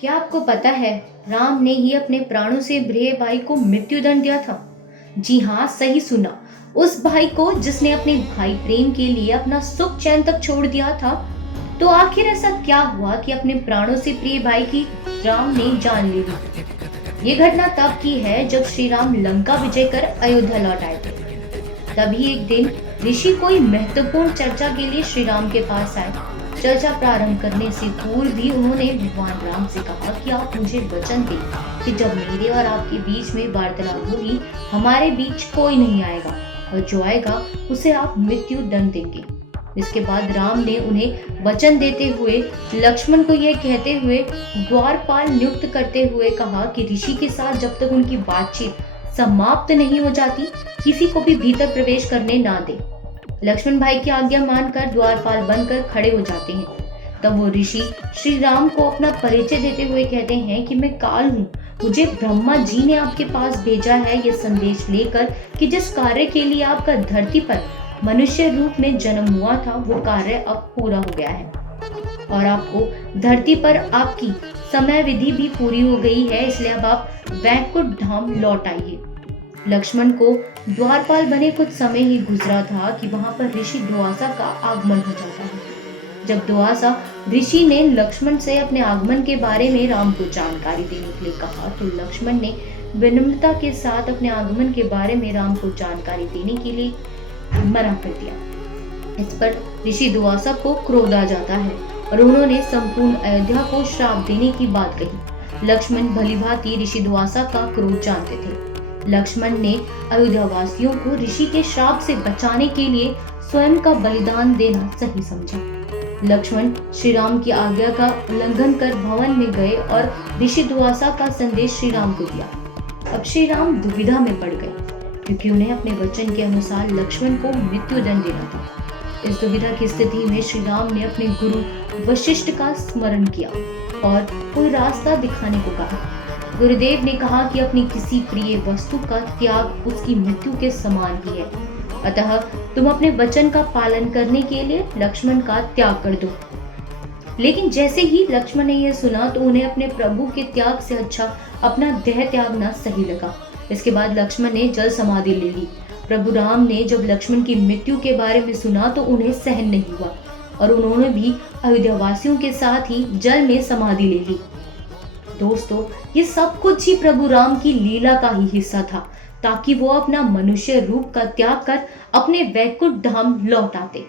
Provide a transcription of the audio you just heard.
क्या आपको पता है, राम ने ही अपने प्राणों से प्रिय भाई को मृत्युदंड दिया था। जी हाँ, सही सुना। उस भाई को जिसने अपने भाई प्रेम के लिए अपना सुख चैन तक छोड़ दिया था। तो आखिर ऐसा क्या हुआ कि अपने प्राणों से प्रिय भाई की राम ने जान ले ली। ये घटना तब की है जब श्री राम लंका विजय कर अयोध्या लौट आए थे। तभी एक दिन ऋषि कोई महत्वपूर्ण चर्चा के लिए श्री राम के पास आए। चर्चा प्रारंभ करने से पूर्व भी उन्होंने भगवान राम से कहा कि आप मुझे वचन दें कि जब मेरे और आपके बीच में वार्तालाप होगी, हमारे बीच कोई नहीं आएगा और जो आएगा उसे आप मृत्यु दंड देंगे। इसके बाद राम ने उन्हें वचन देते हुए लक्ष्मण को यह कहते हुए द्वारपाल नियुक्त करते हुए कहा कि ऋषि के साथ जब तक उनकी बातचीत समाप्त नहीं हो जाती, किसी को भी भीतर प्रवेश करने ना दे। लक्ष्मण भाई की आज्ञा मानकर द्वारपाल बनकर खड़े हो जाते हैं। तब वो ऋषि श्री राम को अपना परिचय देते हुए कहते हैं कि मैं काल हूँ, मुझे ब्रह्मा जी ने आपके पास भेजा है यह संदेश लेकर कि जिस कार्य के लिए आपका धरती पर मनुष्य रूप में जन्म हुआ था वो कार्य अब पूरा हो गया है और आपको धरती पर आपकी समय विधि भी पूरी हो गई है, इसलिए अब आप वैकुंठ धाम लौट आइए। लक्ष्मण को द्वारपाल बने कुछ समय ही गुजरा था कि वहां पर ऋषि दुआसा का आगमन हो जाता है। जब दुआसा ऋषि ने लक्ष्मण से अपने आगमन के बारे में राम को जानकारी देने के लिए कहा तो लक्ष्मण ने विनम्रता के साथ अपने आगमन के बारे में राम को जानकारी देने के लिए मना कर दिया। इस पर ऋषि दुआसा को क्रोध आ जाता है और उन्होंने संपूर्ण अयोध्या को श्राप देने की बात कही। लक्ष्मण भलीभांति ऋषि दुआसा का क्रोध जानते थे। लक्ष्मण ने अयोध्या वासियों को ऋषि के श्राप से बचाने के लिए स्वयं का बलिदान देना सही समझा। लक्ष्मण श्री राम की आज्ञा का उल्लंघन कर भवन में गए और ऋषि दुआसा का संदेश श्री राम को दिया। अब श्री राम दुविधा में पड़ गए क्योंकि उन्हें अपने वचन के अनुसार लक्ष्मण को मृत्युदंड देना था। इस दुविधा की स्थिति में श्री राम ने अपने गुरु वशिष्ठ का स्मरण किया और कोई रास्ता दिखाने को कहा। गुरुदेव ने कहा कि अपनी किसी प्रिय वस्तु का त्याग उसकी मृत्यु के समान ही है, अतः तुम अपने वचन का पालन करने के लिए लक्ष्मण का त्याग कर दो। लेकिन जैसे ही लक्ष्मण ने यह सुना तो उन्हें अपने प्रभु के त्याग से अच्छा अपना देह त्यागना सही लगा। इसके बाद लक्ष्मण ने जल समाधि ले ली। प्रभु राम ने जब लक्ष्मण की मृत्यु के बारे में सुना तो उन्हें सहन नहीं हुआ और उन्होंने भी अयोध्या वासियों के साथ ही जल में समाधि ले ली। दोस्तों, ये सब कुछ ही प्रभु राम की लीला का ही हिस्सा था ताकि वो अपना मनुष्य रूप का त्याग कर अपने वैकुंठ धाम लौट आते।